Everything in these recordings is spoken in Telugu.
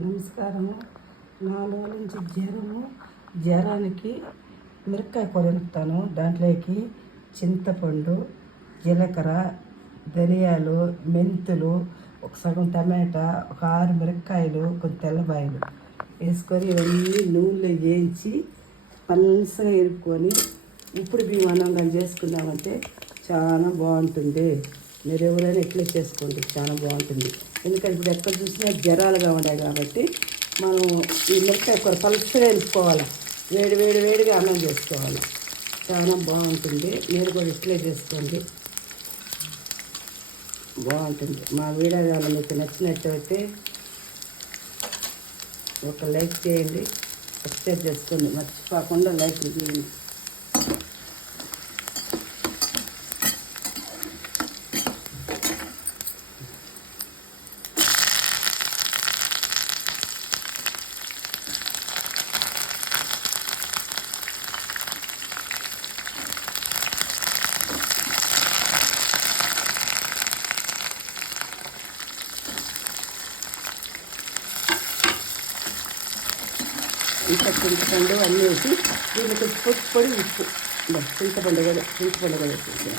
నమస్కారము. 4 రోజుల నుంచి జ్వరానికి మిరపకాయ కూర వండుతాను. దాంట్లోకి చింతపండు, జీలకర్ర, ధనియాలు, మెంతులు, ఒక సగం టమాటా, ఒక 6 మిరపకాయలు, కొంచెం తెల్లబాయలు వేసుకొని ఇవన్నీ నూనెలో వేయించి పల్సగా ఎరుపుకొని ఇప్పుడు బియ్యం అన్నం చేసుకున్నామంటే చాలా బాగుంటుంది. మీరు ఎవరైనా ఇట్లా చేసుకోండి, చాలా బాగుంటుంది. ఎందుకంటే ఇప్పుడు ఎక్కడ చూసినా జ్వరాలుగా ఉన్నాయి కాబట్టి మనం ఈ మిరపకాయ కూర పలుచగా వేసుకోవాలి, వేడిగా అన్నం చేసుకోవాలి. చాలా బాగుంటుంది. మీరు కూడా ఇట్లే చేసుకోండి, బాగుంటుంది. మా వీడియో కానీ మీకు నచ్చినట్టయితే ఒక లైక్ చేయండి, సబ్స్క్రైబ్ చేసుకోండి, మర్చిపోకుండా లైక్ చేయండి. ఇంకా చింతపండు అన్నీ వేసి దీనికి పొడి ఉప్పు, చింతపండు కూడా వేసేసి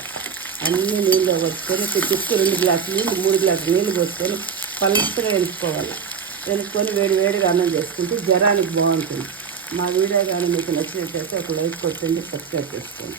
అన్నీ నీళ్ళు పోసుకొని ఎక్కువ 2 గ్లాసులు నీళ్ళు 3 గ్లాసులు నీళ్ళు పోసుకొని పలుచగా వెనుక్కొని వేడిగా అన్నం చేసుకుంటే జ్వరానికి బాగుంటుంది. మా వీడియో కానీ మీకు నచ్చినట్లయితే ఒక లైక్ కొట్టండి, సబ్స్క్రైబ్ చేసుకోండి.